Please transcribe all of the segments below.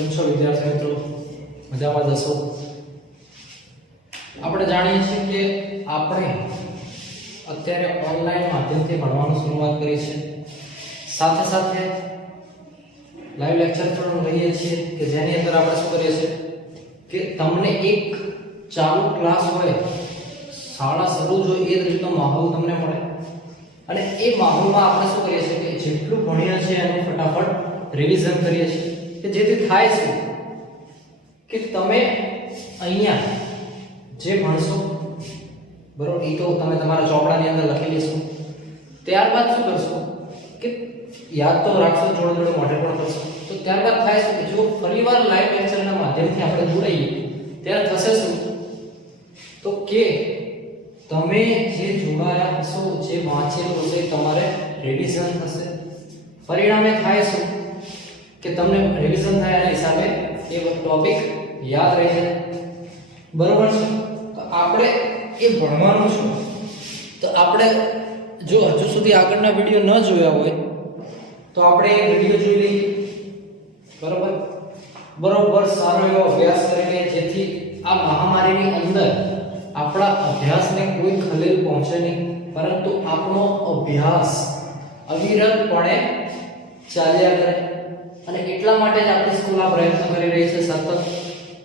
કેમ છો વિદ્યાર્થી મિત્રો? મજામાં જશો? આપણે જાણીએ છીએ કે આપણે અત્યારે ઓનલાઈન માધ્યમથી ભણવાનું શરૂઆત કરી છે. સાથે સાથે લાઈવ લેક્ચર પણ લઈએ છીએ કે જેની અંદર આપણે શું કરીએ છીએ કે તમને એક ચાલુ ક્લાસ હોય, શાળા શરૂ જો એ રીતનો માહોલ તમને મળે અને એ માહોલમાં આપણે શું કરીએ છીએ કે જેટલું ભણ્યા છે એનું ફટાફટ રિવિઝન કરીએ છીએ કે જેથી થાય છે કે તમે અહીંયા જે ભણશો બરોબર એ તો તમે તમારા ચોપડાની અંદર લખી લેશો. ત્યારબાદ શું કરશો કે યાદ તો રાખશો, જોડે જોડે મોઢે પણ કરશો. તો ત્યારબાદ થાય છે કે જો ફરીવાર લાઈવ લેક્ચરના માધ્યમથી આપણે જોડાઈએ ત્યારે થશે શું તો કે તમે જે જોડાયા હશો, જે વાંચેલું હશે તમારે રિવિઝન થશે. પરિણામે થાય શું કે તમને રિવિઝન થાય એના હિસાબે એ ટોપિક યાદ રહી જાય. બરોબર છે? તો આપણે એ ભણવાનું છે. તો આપણે જો હજુ સુધી આગળના વિડિયો ન જોયા હોય તો આપણે એ વિડિયો જોઈ લઈએ. બરોબર સારો એવો અભ્યાસ કરીને જેથી આ મહામારીની અંદર આપણા અભ્યાસને કોઈ ખલેલ પહોંચે નહીં, પરંતુ આપણો અભ્યાસ અવિરતપણે ચાલ્યા કરે. અને એટલા માટે જ આપણી સ્કૂલ આ પ્રયત્ન કરી રહી છે સતત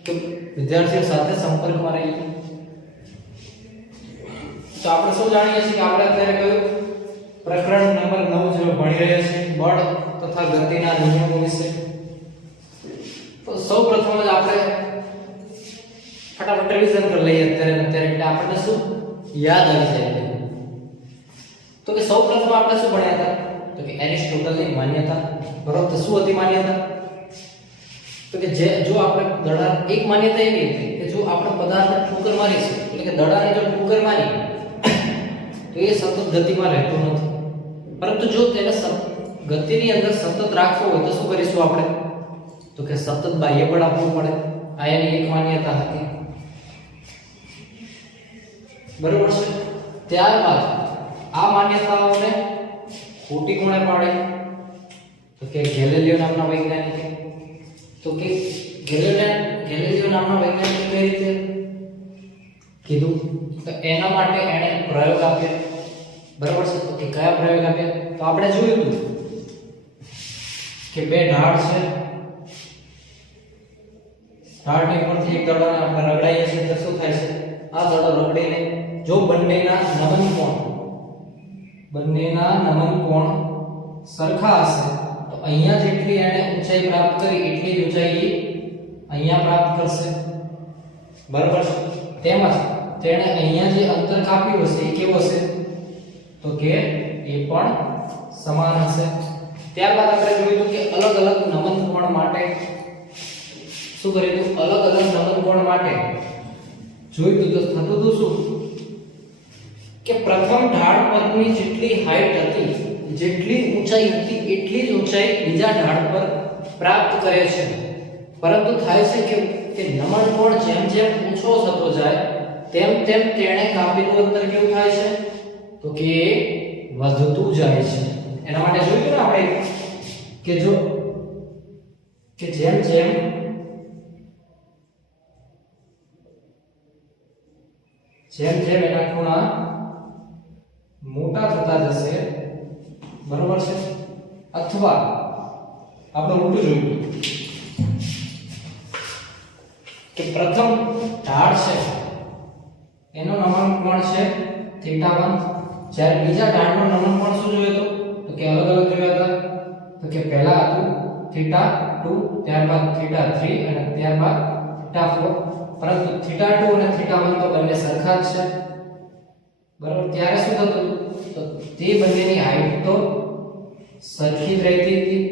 કે વિદ્યાર્થીઓ સાથે સંપર્કમાં રહીએ. તો આપણે શું જાણીએ છીએ કે આપણે અત્યારે કયું પ્રકરણ નંબર 9 જે ભણી રહ્યા છીએ બળ તથા ગતિના નિયમો વિશે. તો સૌપ્રથમ જ આપણે ફટાફટ રિવિઝન કરી લઈએ અત્યારે એટલે આપણને શું યાદ આવી જાય. તો કે સૌપ્રથમ આપણે શું ભણ્યા હતા તો કે એરિસ્ટોટલની માન્યતા. બરોબર? તો શું હતી માન્યતા? તો કે જો આપણે દડા એક માન્યતા એવી હતી કે જો આપણે પદાર્થને ઠોકર મારીશું એટલે કે દડાને જો ઠોકર મારી તો એ સતત ગતિમાં રહેતો નથી, પરંતુ જો તેને ગતિની અંદર સતત રાખવો હોય તો શું કરીશું આપણે તો કે સતત બાહ્ય બળ આપવું પડે. આ એની એક માન્યતા હતી. બરોબર છે? ત્યારબાદ આ માન્યતાઓને ખોટી કોણે પાડી તો કે ગેલિલિયો નામના વૈજ્ઞાનિકે. તો કે ગેલિલિયો નામના વૈજ્ઞાનિકે કઈ રીતે કીધું તો એના માટે એણે પ્રયોગ આપ્યો. બરાબર છે? તો કે કયા પ્રયોગ આપ્યા તો આપણે જોયું હતું કે બે ઢાળ છે, ઢાળની ઉપરથી એક દડાને આપણે રગડાઈએ છીએ તો શું થાય છે આ દડો રગડીને જો બંનેના નમન કોણ સરખા હશે તો અહીંયા જેટલી એણે ઊંચાઈ પ્રાપ્ત કરી એટલી જ ઊંચાઈ અહીંયા પ્રાપ્ત કરશે. બરાબર છે? તેમજ તેણે અહીંયા જે અંતર કાપ્યું હશે એ કેવું હશે તો કે એ પણ સમાન હશે. ત્યારબાદ આપણે જોયું કે અલગ અલગ નમન કોણ માટે શું કર્યું? અલગ અલગ નમન કોણ માટે જોયું તો થતું હતું શું કે પ્રથમ ઢાળ પરની જેટલી હાઈટ હતી, જેટલી ઊંચાઈ હતી એટલી જ ઊંચાઈ બીજા ઢાળ પર પ્રાપ્ત કરે છે. પરંતુ થાય છે કે નમન કોણ જેમ જેમ ઊંચો થતો જાય તેમ તેમ તેણે કાપેલું અંતર કેવું થાય છે તો કે વધતું જાય છે. એના માટે જોયું ને આપણે કે જો કે જેમ જેમ એના ખૂણા મોટા થતા જશે, બરોબર છે? અથવા આપણે ઉલટું જોયું કે પ્રથમ ઢાળ છે એનો નમન કોણ છે θ1, જ્યારે બીજા ઢાળનો નમન કોણ શું જોયો તો કે અલગ અલગ જોયા હતા. તો કે પહેલા હતું θ2, ત્યારબાદ θ3 અને ત્યારબાદ θ4. પરંતુ θ2 અને θ1 તો બંને સરખા જ છે. બરાબર? ત્યારે શું થતું તો તે બંનેની હાઈટ તો સરખી જ રહેતી હતી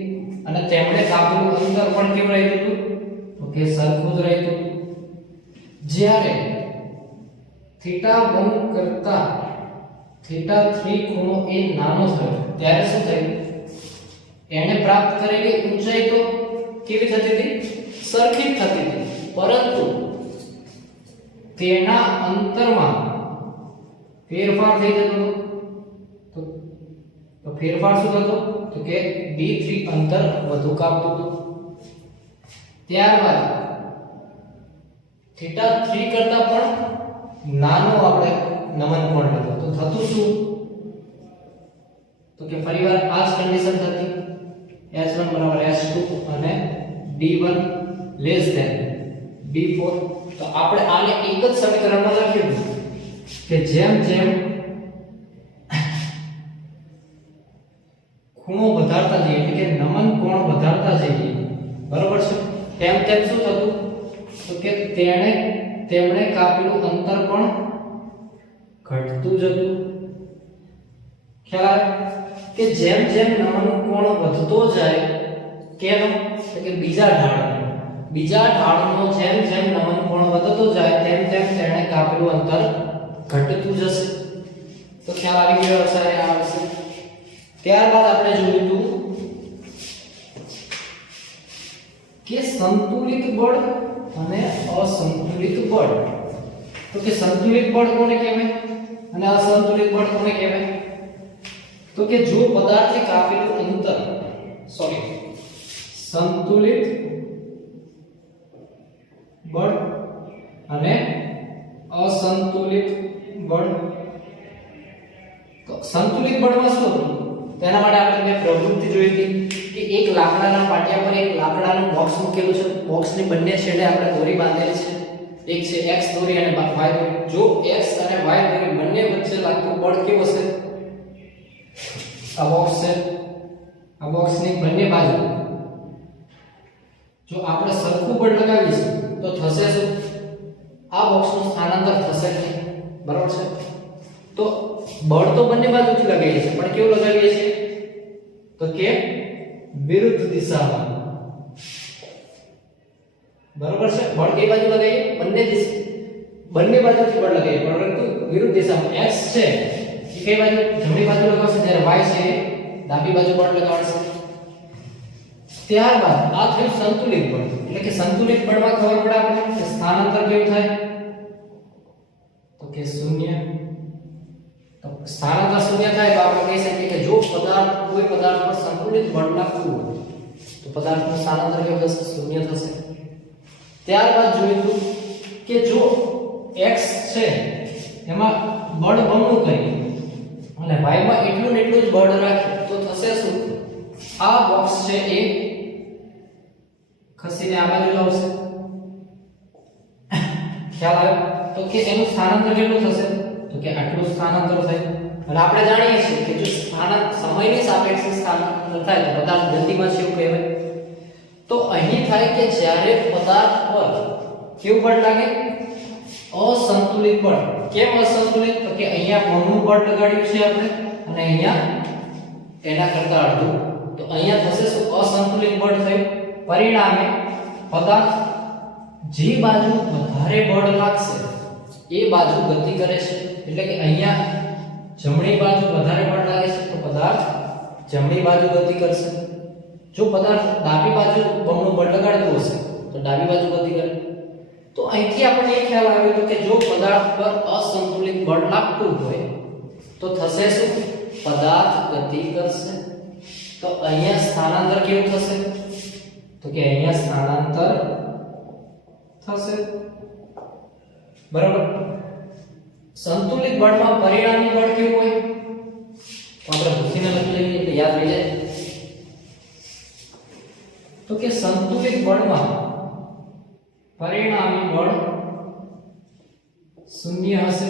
અને તેમણે કાપેલું અંતર પણ કેવું રહેતું હતું તો કે સરખું જ રહેતું. જ્યારે θ1 કરતા θ3 ખૂણો એ નાનો થયો ત્યારે શું થયું એણે પ્રાપ્ત કરેલી ઊંચાઈ તો કેવી થતી હતી સરખી જ થતી હતી, પરંતુ તેના અંતરમાં ફેરફાર થઈ જતો હતો. તો ફેરફાર શું થતો તો કે d3 અંતર વધુ કાપતું હતું. ત્યારબાદ થીટા 3 કરતા પણ નાનો આપણે નમન કોણ લીધો તો થતું શું તો કે ફરીવાર આ જ કન્ડિશન થતી h1 બરાબર h2 અને d1 લેસ ધેન d4 તો આપણે આને એક જ સમીકરણમાં લખ્યું કે જેમ જેમ ખૂણો વધારતા જઈએ એટલે કે નમન કોણ વધારતા જઈએ બરાબર છે તેમ તેમ શું થતું તો કે તેમણે કાપેલું અંતર પણ ઘટતું જતું ખ્યાલ કે જેમ જેમ નમન કોણ વધતો જાય કેનો તો કે બીજા ઢાળનો જેમ જેમ નમન કોણ વધતો જાય તેમ તેમ તેણે કાપેલું અંતર ઘટતું જશે તો ખ્યાલ આવી ગયો હશે આ વિશે ત્યારબાદ આપણે જોયું હતું કે સંતુલિત બળ અને અસંતુલિત બળ તો કે સંતુલિત બળ કોને કહેવાય અને અસંતુલિત બળ કોને કહેવાય તો કે જો પદાર્થે કાપેલું અંતર સંતુલિત બળ અને અસંતુલિત બળ તો સંતુલિત બળમાં શું હતું તેના માટે આપણે બે પ્રવૃત્તિ જોઈ હતી કે એક લાકડાના પાટિયા પર એક લાકડાનું બોક્સ મૂકેલું છે બોક્સની બંને છેડે આપણે દોરી બાંધેલી છે એક છે x દોરી અને y દોરી જો x અને y દોરી બંને વચ્ચે લાગતું બળ કેવું હશે આ બોક્સ છે આ બોક્સની બંને બાજુ જો આપણે સરખું બળ લગાવીશું તો થશે શું આ બોક્સનું સ્થાનાંતર થશે નહીં બરાબર છે તો બળ તો બંને બાજુથી લગાવીએ છીએ પણ કેવું લગાવીએ છીએ તો કે વિરુદ્ધ દિશામાં બરાબર છે બળ કઈ બાજુ લગાવીએ બંને બાજુથી બળ લગાવીએ પરંતુ વિરુદ્ધ દિશામાં x છે એ કઈ બાજુ જમણી બાજુ લગાવશે જ્યારે y છે ડાબી બાજુ બળ લગાવશે ત્યારબાદ આ થયું સંતુલિત બળ એટલે કે સંતુલિત બળમાં ખબર પડે આપણે કે સ્થાનાંતર કેવું થાય તો કે શૂન્ય તો સ્થાનાંતર શૂન્ય થાય તો આપણે કહી શકીએ કે જો કોઈ પદાર્થ પર સંતુલિત બળ લાગતું હોય તો પદાર્થનું સ્થાનાંતર કેવું થશે શૂન્ય થશે ત્યારબાદ જોઈશું કે જો x છે એમાં બળ બમણું કરીએ અને y માં એટલું ને એટલું જ બળ રાખીએ તો થશે શું આ બોક્સ છે એ ખસીને આ બાજુ આવશે ખ્યાલ આવ્યો તો કે એનું સ્થાનાંતર કેટલું થશે તો કે આટલું સ્થાનાંતર થાય અને આપણે જાણીએ છીએ કે જો સમયની સાપેક્ષે સ્થાનાંતર થાય તો પદાર્થ ગતિમાં છે એવું કહેવાય તો અહીં થાય કે જ્યારે પદાર્થ પર કેવું બળ લાગે અસંતુલિત બળ કેમ અસંતુલિત તો કે અહીંયા બળનું બળ લગાડ્યું છે આપણે અને અહીંયા એના કરતા અડધું તો અહીંયા થશે શું અસંતુલિત બળ થયું પરિણામે પદાર્થ જે બાજુ વધારે બળ લાગશે એ બાજુ ગતિ કરે છે એટલે કે અહીંયા જમણી બાજુ વધારે બળ લાગે છે તો પદાર્થ જમણી બાજુ ગતિ કરશે જો પદાર્થ ડાબી બાજુ બમણું બળ લગાડતું હશે તો ડાબી બાજુ ગતિ કરે તો અહીંથી આપણને એ ખ્યાલ આવ્યો કે જો પદાર્થ પર અસંતુલિત બળ લાગતું હોય તો થશે શું પદાર્થ ગતિ કરશે તો અહીંયા સ્થાનાંતર કેવું થશે તો કે અહીંયા સ્થાનાંતર થશે બરાબર સંતુલિત બળમાં પરિણામી બળ કેવું હોય તો આપણે ભૂસીને લખી લઈએ એટલે યાદ રહી જાય તો કે સંતુલિત બળમાં પરિણામી બળ શૂન્ય હશે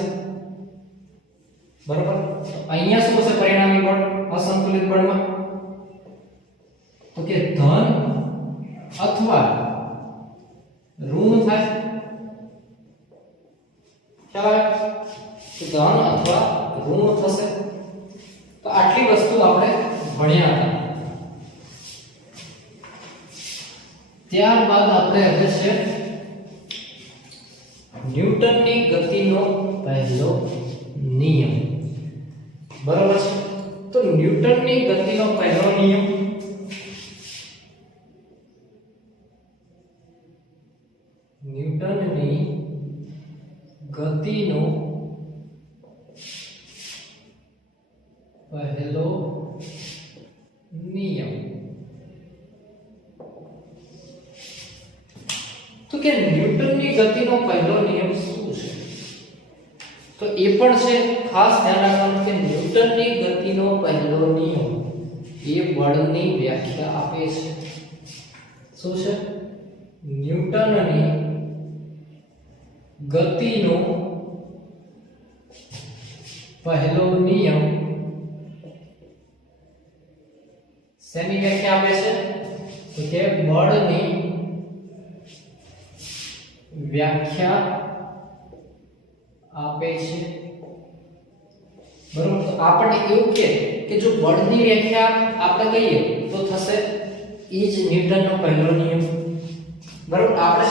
બરાબર અહીંયા શું હશે પરિણામી બળ અસંતુલિત બળમાં તો કે ધન અથવા ઋણ થાય ખ્યાલ આવે ધન અથવા ઋણ થશે તો આટલી વસ્તુ આપણે ભણ્યા હતા ત્યારબાદ આપણે હવે છે ન્યૂટનની ગતિનો પહેલો નિયમ બરાબર છે તો ન્યૂટનની ગતિનો પહેલો નિયમ ન્યૂટનની ગતિનો પહેલો નિયમ કે ન્યૂટનની ગતિનો પહેલો નિયમ શું છે? તો એ પણ છે ખાસ ધ્યાન રાખવાનું કે ન્યૂટનની ગતિનો પહેલો નિયમ એ બળની વ્યાખ્યા આપે છે. શું છે? ન્યૂટનની ગતિનો પહેલો નિયમ શેની વ્યાખ્યા આપે છે? તો કે બળની વ્યાખ્યા આપે છે. બરોબર. તો આપણે એવું કે જો બળની વ્યાખ્યા આપણે કહીએ તો થશે એ જ ન્યૂટનનો પહેલો નિયમ. બરોબર. આપણે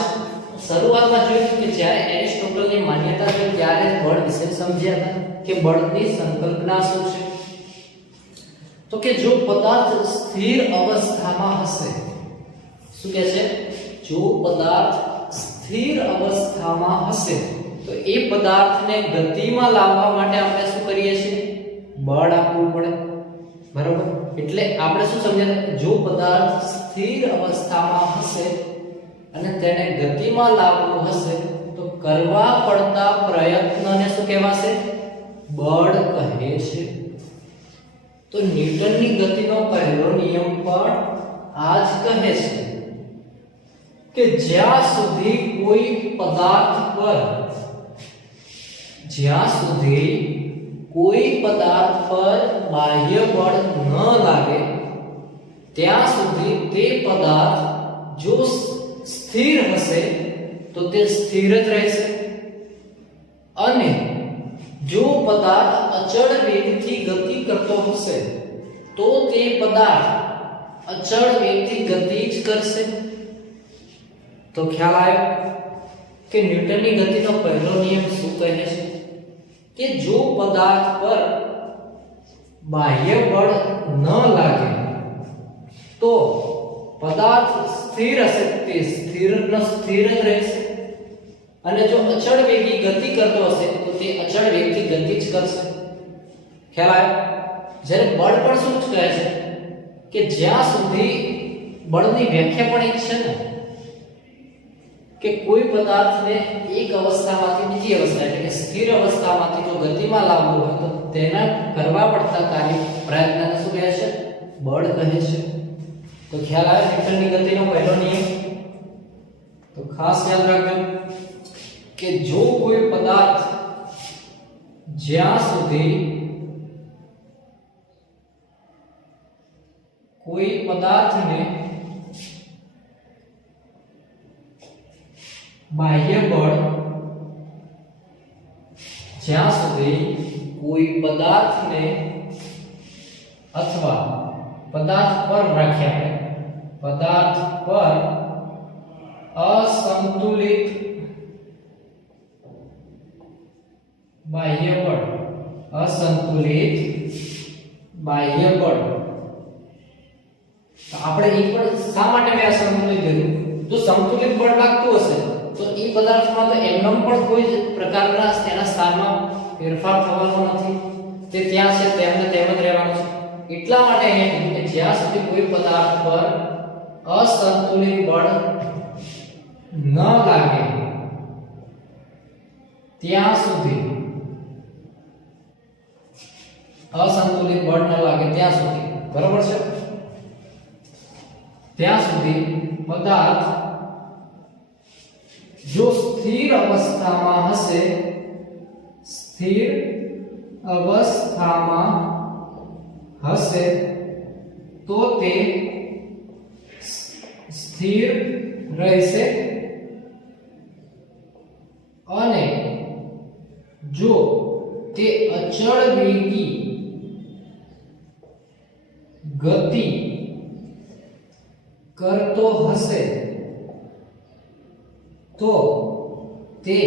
શરૂઆતમાં જોયું કે જ્યારે એરિસ્ટોટલની માન્યતા છે ત્યારે બળ વિશે સમજ્યા હતા કે બળની સંકલ્પના શું છે. તો કે જો પદાર્થ સ્થિર અવસ્થામાં હશે, શું કહે છે? જો પદાર્થ સ્થિર અવસ્થામાં હશે તો એ પદાર્થને ગતિમાં લાવવા માટે આપણે શું કરીએ છીએ? બળ આપવું પડે. બરોબર. એટલે આપણે શું સમજ્યા? જો પદાર્થ સ્થિર અવસ્થામાં હશે અને તેને ગતિમાં લાવવું હશે તો કરવા પડતા પ્રયત્નને શું કહેવાશે? બળ કહે છે. તો ન્યૂટનની ગતિનો પહેલો નિયમ પણ આ જ કહે છે કે જ્યાં સુધી કોઈ પદાર્થ પર બાહ્ય બળ ન લાગે ત્યાં સુધી તે પદાર્થ જો સ્થિર હશે તો તે સ્થિર જ રહેશે, અને જો પદાર્થ અચળ વેગથી ગતિ કરતો હશે તો તે પદાર્થ અચળ વેગથી ગતિ જ કરશે. તો ખ્યાલ આવ્યો કે ન્યૂટનની ગતિનો પહેલો નિયમ શું કહે છે? કે જો પદાર્થ પર બાહ્ય બળ ન લાગે તો પદાર્થ સ્થિર હશે, તે સ્થિર જ રહેશે, અને જો અચળ વેગી ગતિ કરતો હશે તો તે અચળ વેગથી ગતિ જ કરશે. ખ્યાલ આવ્યો? જ્યારે બળ પણ શું કહે છે કે જ્યાં સુધી બળની વ્યાખ્યા પણ એક છે ને કે કોઈ પદાર્થને એક અવસ્થામાંથી બીજી અવસ્થા એટલે કે સ્થિર અવસ્થામાંથી જો ગતિમાં લાવવું હોય તો તેના કરવા પડતા પ્રયત્નને શું કહે છે? બળ કહે છે. તો ખ્યાલ આવે ન્યૂટનની ગતિનો પહેલો નિયમ? તો ખાસ યાદ રાખજો કે જો કોઈ પદાર્થ જ્યાં સુધી કોઈ પદાર્થને બાહ્ય બળ જ્યાં સુધી કોઈ પદાર્થને અથવા પદાર્થ પર રાખ્યા પદાર્થ પર અસંતુલિત બાહ્ય બળ તો આપણે એ પણ શા માટે મેં અસંતુલિત લીધું? જો સંતુલિત બળ લાગતું હશે તો એ પદાર્થમાં તો એમનેમ પણ કોઈ પ્રકારના એના સ્થાનમાં ફેરફાર થવાનો નથી, તે ત્યાં છે તેમને તેમ જ રહેવાનું છે. એટલા માટે અહીંયા કીધું કે જ્યાં સુધી કોઈ પદાર્થ પર અસંતુલિત બળ ન લાગે ત્યાં સુધી બરોબર છે, ત્યાં સુધી પદાર્થ જો સ્થિર અવસ્થામાં હશે તો તે સ્થિર રહેશે, અને જો તે અચળ વેગી ગતિ કરતો હશે તો તે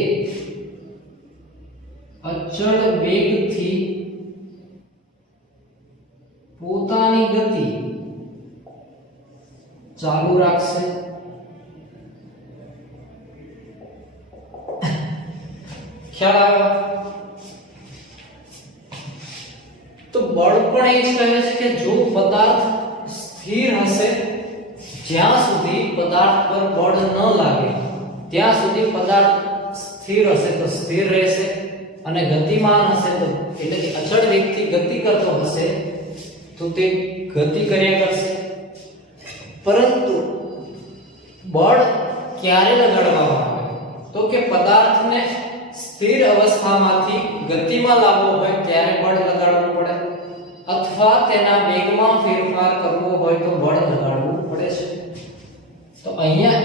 અચળ વેગથી પોતાની ગતિ ચાલુ રાખશે. ખ્યાલ આવ્યો? તો બળ પણ એ જ કહે છે કે જો પદાર્થ સ્થિર હશે જ્યાં સુધી પદાર્થ પર બળ ન લાગે ત્યાં સુધી પદાર્થ સ્થિર હશે તો સ્થિર રહેશે, અને ગતિમાન હશે તો એટલે કે અચળ વેગથી ગતિ કરતો હશે તો તે ગતિ કર્યા કરશે. પરંતુ બળ ક્યારે લગાડવામાં આવે તો કે પદાર્થને સ્થિર અવસ્થામાંથી ગતિમાં લાવવો હોય ત્યારે બળ લગાડવું પડે, અથવા તેના વેગમાં ફેરફાર કરવો હોય તો બળ લગાડવું પડે છે. તો અહીંયા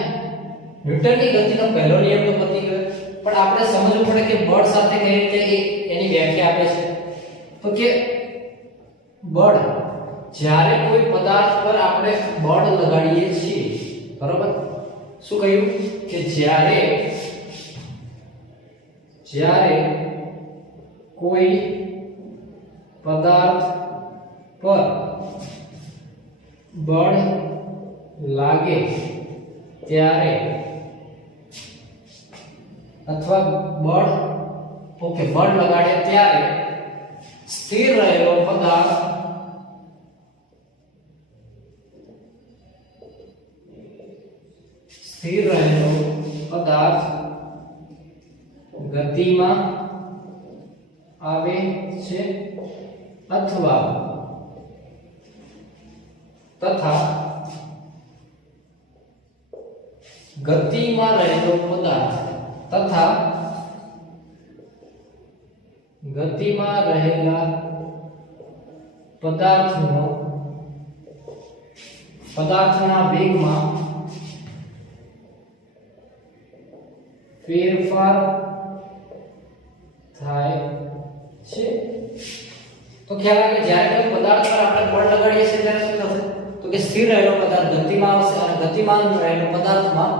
ન્યૂટનની ગતિનો પહેલો નિયમ તો પતી ગયો, પણ આપણે સમજવું પડે કે બળ સાથે કઈ રીતે એની વ્યાખ્યા આપે છે. તો કે બળ જ્યારે કોઈ પદાર્થ પર આપણે બળ લગાડીએ છીએ, બરોબર, શું કહ્યું કે જ્યારે કોઈ પદાર્થ પર બળ લાગે ત્યારે અથવા બળ લગાડે ત્યારે સ્થિર રહેલો પદાર્થ ગતિમાં આવે છે તથા ગતિમાં રહેલો પદાર્થના વેગમાં ફેરફાર થાય છે. તો ખ્યાલ આવે કે જ્યારે કોઈ પદાર્થ પર આપણે બળ લગાડીએ છીએ ત્યારે શું થશે તો કે સ્થિર રહેલો પદાર્થ ગતિમાં આવશે, અને ગતિમાન રહેલો પદાર્થમાં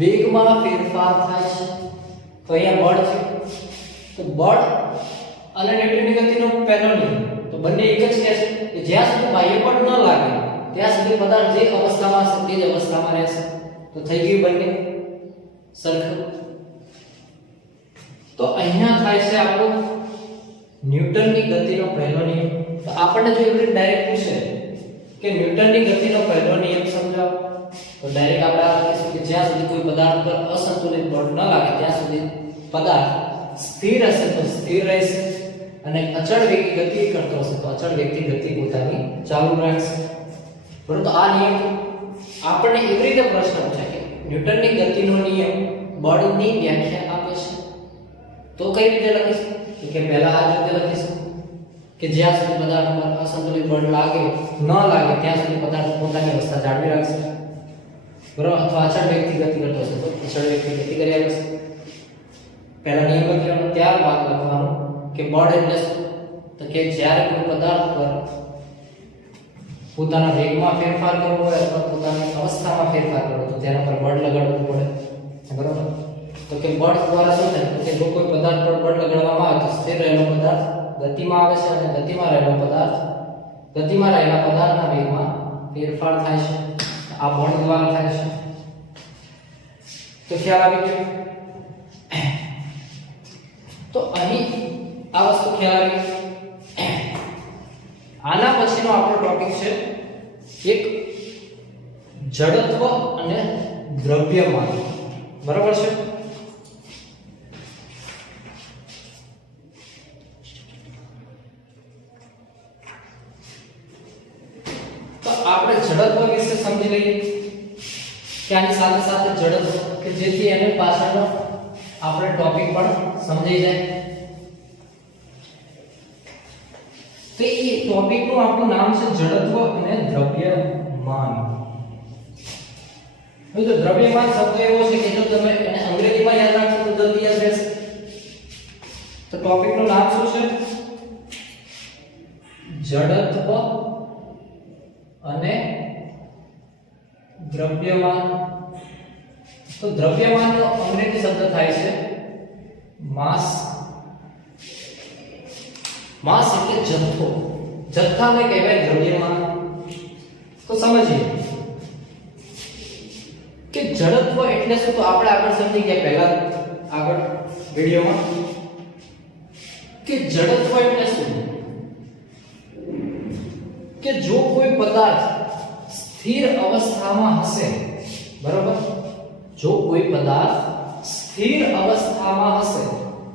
વેગમાં ફેરફાર થાય છે. તો અહીંયા બળ છે, તો બળ અને ન્યૂટનની ગતિનો પહેલો નિયમ તો બંને એક જ કહે છે કે જ્યાં સુધી બાહ્ય બળ ન લાગે ત્યાં સુધી પદાર્થ જે અવસ્થામાં હશે તે જ અવસ્થામાં રહેશે. તો થઈ ગયું બંને સરખું. તો અહીંયા થાય છે આપણું ન્યૂટનની ગતિનો પહેલો નિયમ. તો આપણને જો એવી ડાયરેક્ટ પૂછે કે ન્યૂટનની ગતિનો પહેલો નિયમ સમજાવો તો ડાયરેક્ટ આપણે આ લખીશું કે જ્યાં સુધી કોઈ પદાર્થ પર અસંતુલિત બળ ન લાગે ત્યાં સુધી પદાર્થ સ્થિર હશે તો સ્થિર રહેશે, અને અચળ વેગથી ગતિ કરતો હશે તો અચળ વેગથી ગતિ પોતાની ચાલુ રાખશે. પરંતુ આ નિયમ આપણને એવી રીતે પ્રશ્ન પૂછાય કે ન્યૂટનની ગતિનો નિયમ બળની વ્યાખ્યા આપે છે, તો કઈ રીતે લખીશું કે પહેલા આ રીતે લખીશું કે જ્યાં સુધી પદાર્થ પર અસંતુલિત બળ લાગે ન લાગે ત્યાં સુધી પદાર્થ પોતાની અવસ્થા જાળવી રાખશે, બરાબર, અથવા અચળ વેગથી ગતિ કરતો હશે તો અચળ વેગથી ગતિ કર્યા કરશે. પહેલા નિયમ લખવાનો, ત્યારબાદ લખવાનું કે બળ એટલે શું તો કે જ્યારે કોઈ પદાર્થ પર પોતાના વેગમાં ફેરફાર કરવો હોય અથવા પોતાની અવસ્થામાં ફેરફાર કરવો તો તેના પર બળ લગાડવું પડે, બરાબર. તો કે બળ દ્વારા શું થાય તો કે જો કોઈ પદાર્થ પર બળ લગાડવામાં આવે તો સ્થિર રહેલો પદાર્થ ગતિમાં આવે છે, અને ગતિમાં રહેલા પદાર્થના વેગમાં ફેરફાર થાય છે. આ બળ દ્વારા થાય છે. તો ખ્યાલ આવી ગયો. તો અહીં આ વસ્તુ ખ્યાલ આવી. આના પછીનો આપણો ટોપિક છે એક જડત્વ અને દ્રવ્યમાન, બરાબર છે. તો આપણે જડત્વ વિશે સમજી લઈએ કે આની સાથે સાથે જડત્વ કે જેથી એને પાછળનો આપણે ટોપિક પણ સમજી જાય. તો એ ટોપિકનું આપણું નામ છે જડત્વ અને દ્રવ્યમાન. તો દ્રવ્યમાન શબ્દ એવો છે કે જો તમે એને અંગ્રેજીમાં યાદ રાખશો તો જલ્દી યાદ રહેશે. તો ટોપિકનું નામ શું છે? જડત્વ અને દ્રવ્યમાન. તો દ્રવ્યમાનનો અંગ્રેજી શબ્દ થાય છે માસ. માસ એટલે જથ્થો, જથ્થાને કહેવાય દ્રવ્યમાન. તો સમજીએ કે જડત્વ એટલે શું, તો આપણે આગળ સમજી ગયા પહેલા આગળ વિડિયોમાં કે જડત્વ એટલે શું કે જો કોઈ પદાર્થ સ્થિર અવસ્થામાં હશે, બરોબર, જો કોઈ પદાર્થ સ્થિર અવસ્થામાં હશે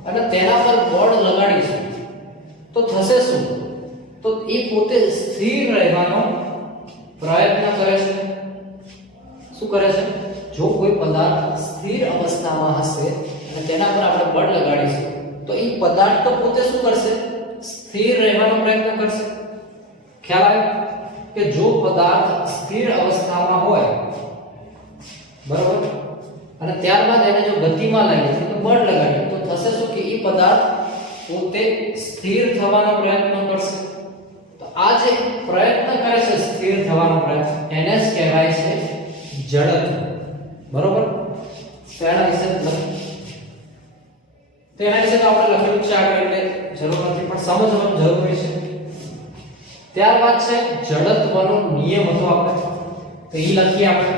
અને તેના પર બળ લગાડીશું તો થશે શું? તો એ પોતે સ્થિર રહેવાનો પ્રયત્ન કરે છે. શું કરે છે? જો કોઈ પદાર્થ સ્થિર અવસ્થામાં હશે અને તેના પર આપણે બળ લગાડીશું તો એ પદાર્થ તો પોતે શું કરશે? સ્થિર રહેવાનો પ્રયત્ન કરશે. ખ્યાલ આવ્યો કે જો પદાર્થ સ્થિર અવસ્થામાં હોય બરાબર અને ત્યારબાદ એને જો ગતિમાં લાગીએ તો બળ લગાડીએ તો થશે શું કે એ પદાર્થ પોતે સ્થિર થવાનો પ્રયત્ન કરશે. તો આ જે પ્રયત્ન કરે છે સ્થિર થવાનો પ્રયત્ન એને જ કહેવાય છે જડત્વ. બરોબર? તેના વિશે તો આપણે લખેલું છે આગળ એટલે જરૂર નથી પણ સમજવાનું જરૂરી છે. ત્યારબાદ છે જડત્વનો નિયમ હતો આપણે તો એ લખીએ આપણે.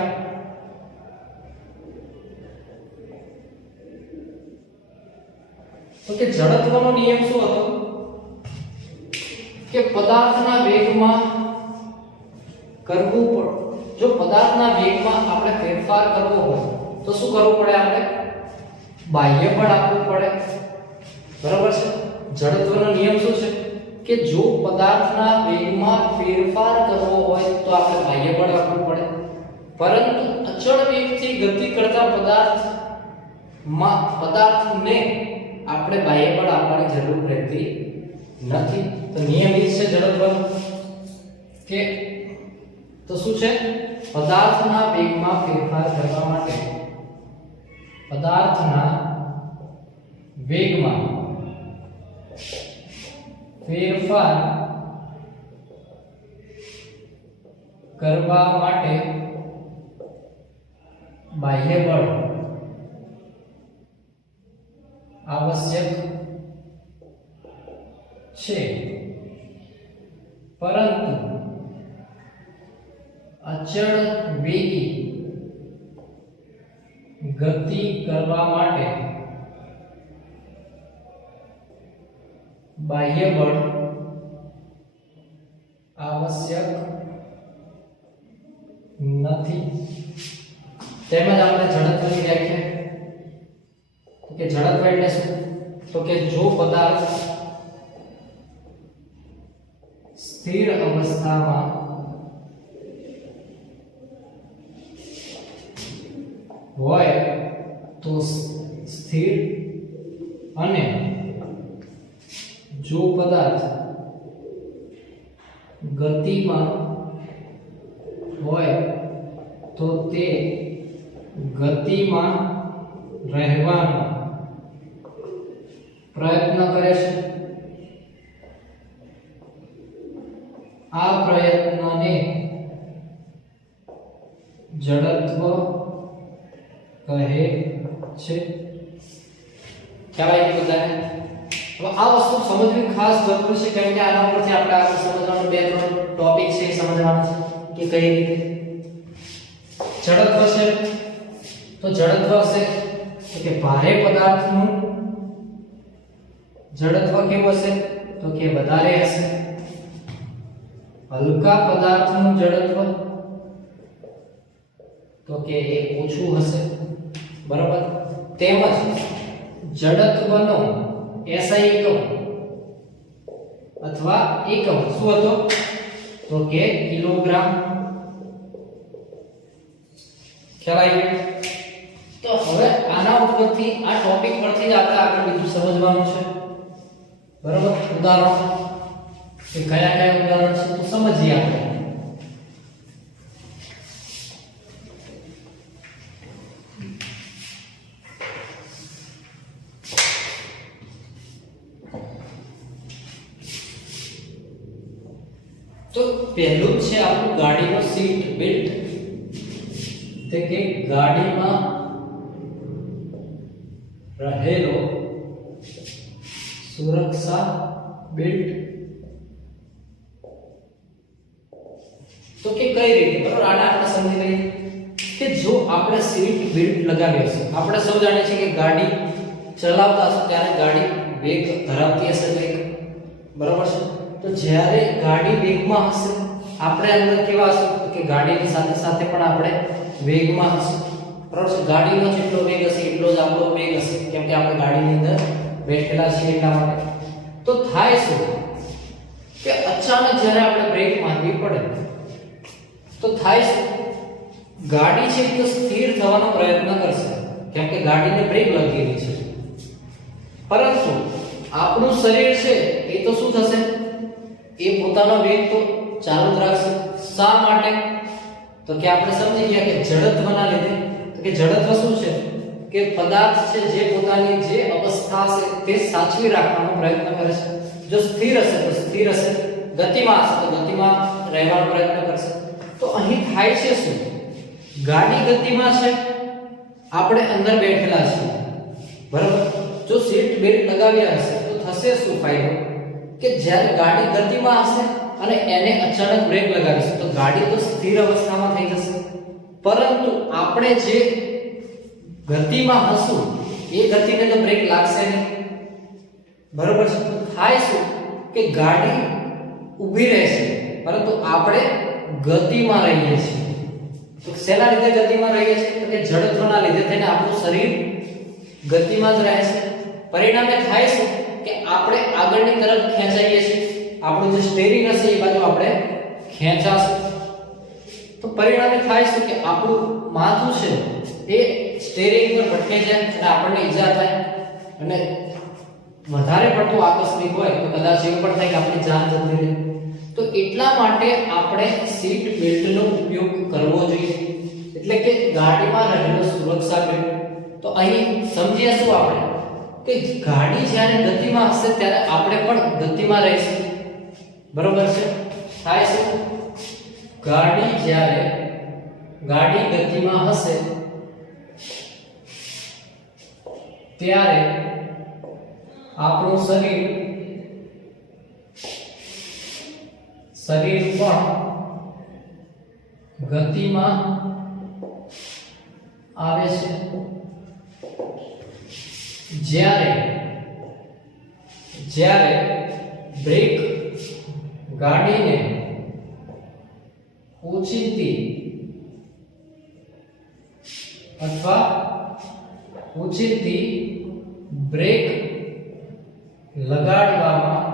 તો કે જડત્વનો નિયમ શું હતો કે પદાર્થના વેગમાં કરવું પડે. જો પદાર્થના વેગમાં આપણે ફેરફાર કરવો હોય તો શું કરવું પડે? આપણે બાહ્ય બળ આપવું પડે. બરાબર છે? જડત્વનો નિયમ શું છે કે જો પદાર્થના વેગમાં ફેરફાર કરવો હોય તો આપણે બાહ્ય બળ આપવું પડે. પરંતુ અચળ વેગથી ગતિ કરતા પદાર્થને આપણે બાહ્ય બળ આપવાની જરૂર રહેતી નથી. તો નિયમ એ છે જડત્વનો કે તો શું છે? પદાર્થના વેગમાં ફેરફાર કરવા માટે પદાર્થના વેગમાં ફેરફાર કરવા માટે બાહ્ય બળ આવશ્યક છે. પરંતુ અચળ વેગી ગતિ કરવા માટે બાહ્ય બળ આવશ્યક નથી. તેમજ આપણે જડત્વની વ્યાખ્યા કે જડત્વ એટલે શું? તો કે જો પદાર્થ સ્થિર અવસ્થામાં હોય તો સ્થિર અને જો પદાર્થ ગતિમાં હોય તો તે ગતિમાં રહેવાનો પ્રયત્ન કરે છે. આ પ્રયત્નને જડત્વ કહે છે. ખ્યાલ આવી બધાને? હવે આ વસ્તુ સમજવી ખાસ જરૂરી છે કારણ કે આના પરથી આપણે આગળ સમજવાનો બે ત્રણ ટોપિક છે એ સમજવાના છે કે કઈ રીતે જડત્વ છે. તો જડત્વ હશે તો કે ભારે પદાર્થનું જડત્વ કેવું હશે? તો કે વધારે હશે. હલકા પદાર્થનું જડત્વ તો કે એ ઓછું હશે. બરાબર? તેમજ જડત્વનો SI એકમ અથવા એકમ શું હતો? તો કે કિલોગ્રામ. ખ્યાલ આવી ગયો? તો હવે આના ઉપરથી આ ટોપિક પરથી જ આપણે આગળ બીજું સમજવાનું છે. બરાબર? ઉદાહરણ કે કયા કયા ઉદાહરણ છે તો સમજીએ આપણે. તો પહેલું છે આપણું ગાડીનો સીટ બેલ્ટ. તે કે ગાડીમાં રહેલો સુરક્ષા બેલ્ટ. તો કે કઈ રીતે? બરાબર? આને આપણે સમજી લઈએ કે જો આપણે સીટ બેલ્ટ લગાવીએ છે, આપણે સૌ જાણીએ છીએ કે ગાડી ચલાવતા હશે ત્યારે ગાડી વેગ ધરાવતી હશે કંઈક. બરાબર છે? તો જ્યારે ગાડી વેગમાં હશે આપણે અંદર કેવા હશે? તો કે ગાડીની સાથે સાથે પણ આપણે વેગમાં હશે. બરાબર છે, ગાડીનો જેટલો વેગ હશે એટલો જ આપણો વેગ હશે, કેમ કે આપણે ગાડીની અંદર બેઠેલા છીએ એટલા માટે. તો થાય શું કે અચાનક જ્યારે આપણે બ્રેક મારવી પડે તો થાય શું, ગાડી છે તો સ્થિર થવાનો પ્રયત્ન કરશે, કેમ કે ગાડીને બ્રેક લાગેલી છે. પરંતુ આપણું શરીર છે એ તો શું થશે, એ પોતાનો વેગ તો ચાલુ જ રાખશે. શા માટે, તો કે આપણે સમજી ગયા કે જડત્વના લીધે. તો કે જડત્વ શું છે કે પદાર્થ છે જે પોતાની જે અવસ્થા છે તે સાચવી રાખવાનો પ્રયત્ન કરે છે. જો સ્થિર હશે તો સ્થિર હશે, ગતિમાં હશે તો ગતિમાં રહેવાનો પ્રયત્ન કરશે. તો અહીં થાય છે શું, ગાડી ગતિમાં છે, આપણે અંદર બેઠેલા છીએ, બરાબર. જો સીટ બેલ્ટ લગાવ્યા હશે તો થશે શું ફાયદો, કે જ્યારે ગાડી ગતિમાં હશે અને એને અચાનક બ્રેક લગાવીશું તો ગાડી તો સ્થિર અવસ્થામાં થઈ જશે, પરંતુ આપણે જે ગતિમાં હશું એ ગતિને તો બ્રેક લાગશે નહીં, બરાબર છે. થાય શું કે ગાડી ઊભી રહેશે પરંતુ આપણે ગતિમાં રહીએ છીએ. તો શેના લીધે ગતિમાં રહીએ છીએ, તો કે જડત્વના લીધે થઈને આપણું શરીર ગતિમાં જ રહે છે. પરિણામે થાય શું કે આપણે આગળની તરફ ખેંચાઈએ છીએ, આપણું જે સ્ટીયરિંગ હશે એ બાજુ આપણે ખેંચાશું. તો પરિણામે થાય શું કે આપણું માથું છે એ સ્ટીયરિંગ પર ભટકે જાય અને આપણને ઈજા થાય, અને વધારે પડતું આકસ્મિક હોય તો કદાચ એવું પણ થાય કે આપણી જાન જતી રહે. તો એટલા માટે આપણે સીટ બેલ્ટનો ઉપયોગ કરવો જોઈએ, એટલે કે ગાડીમાં રહેલો સુરક્ષા બેલ્ટ. તો અહીં સમજીએ શું આપણે કે ગાડી જ્યારે ગતિમાં હશે ત્યારે આપણે પણ ગતિમાં રહીશું, બરોબર છે. થાય છે ગાડી ગતિમાં હશે ત્યારે આપણું શરીર પણ ગતિમાં આવે છે. જ્યારે બ્રેક ગાડીને ઓચિંતી બ્રેક લગાડવામાં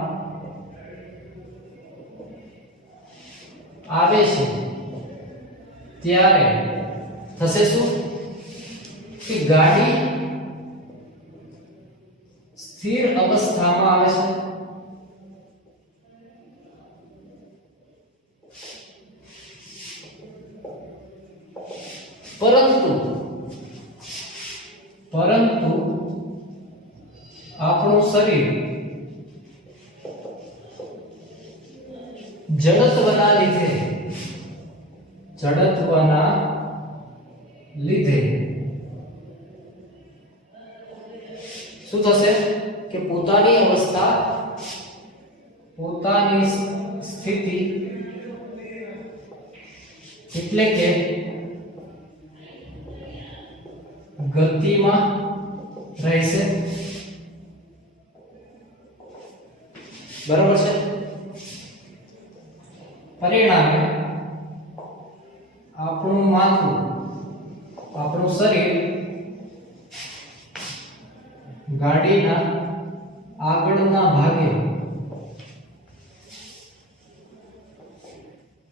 આવે છે ત્યારે થશે શું કે ગાડી સ્થિર અવસ્થામાં આવે છે, પરંતુ આપણું શરીર જડત્વના લીધે શું થશે કે પોતાની સ્થિતિ એટલે કે ગતિમાં રહેશે, બરાબર છે. પરિણામે આપણું માથું, આપણું શરીર ગાડીના આગળના ભાગે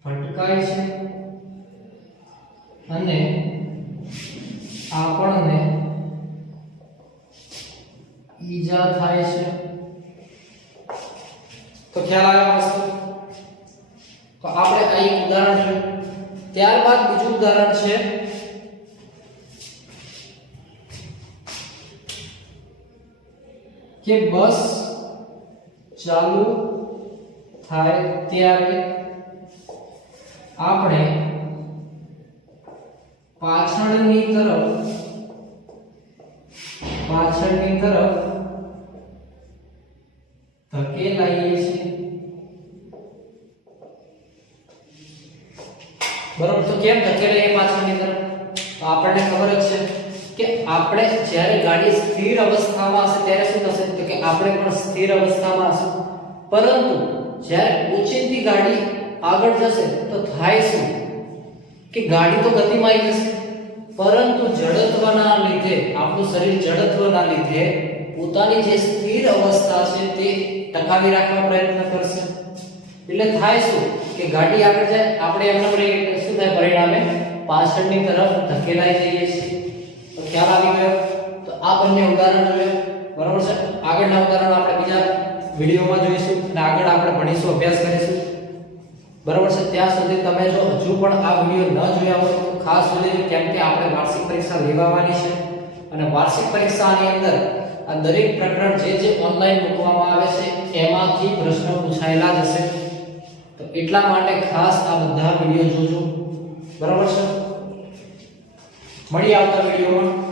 ભટકાય છે અને આપણને ઈજા થાય છે. તો ખ્યાલ આવ્યો વસ્તુ. તો આપણે આ એક ઉદાહરણ જોયું. ત્યારબાદ બીજું ઉદાહરણ છે કે બસ ચાલુ થાય ત્યારે આપણે પાછળની તરફ ધકેલાઈએ છીએ, બરાબર. તો કેમ ધકેલાઈએ પાછળની તરફ, તો આપણને ખબર જ છે કે આપણે જ્યારે ગાડી સ્થિર અવસ્થામાં હશે ત્યારે શું થશે, તો કે આપણે પણ સ્થિર અવસ્થામાં હશું, પરંતુ જ્યારે ઓચિંતી ગાડી આગળ જશે તો થાય શું કે ગાડી તો ગતિમાં આવી જશે પરંતુ જડત્વના લીધે આપણું શરીર જડત્વના લીધે પોતાની જે સ્થિર અવસ્થા છે તે ટકાવી રાખવા પ્રયત્ન કરશે. એટલે થાય શું કે ગાડી આગળ જાય, આપણે એમને શું થાય, પરિણામે પાછળની તરફ ધકેલાઈ જઈએ છીએ. તો ખ્યાલ આવી ગયો. તો આ બંને ઉદાહરણ જોયા, બરાબર છે. આગળના ઉદાહરણ આપણે બીજા વિડીયોમાં જોઈશું અને આગળ આપણે ભણીશું, અભ્યાસ કરીશું, બરાબર છે. ત્યાં સુધી તમે જો હજુ પણ આ વિડીયો ન જોયા હોય તો ખાસ જોજો, કેમ કે આપણે વાર્ષિક પરીક્ષા લેવાની છે અને વાર્ષિક પરીક્ષાની અંદર આ દરેક પ્રકરણ જે ઓનલાઈન મૂકવામાં આવે છે એમાંથી પ્રશ્નો પૂછાયેલા જ હશે. તો એટલા માટે ખાસ આ બધા વિડીયો જોજો, બરાબર છે. મળી આવતા વિડીયોમાં.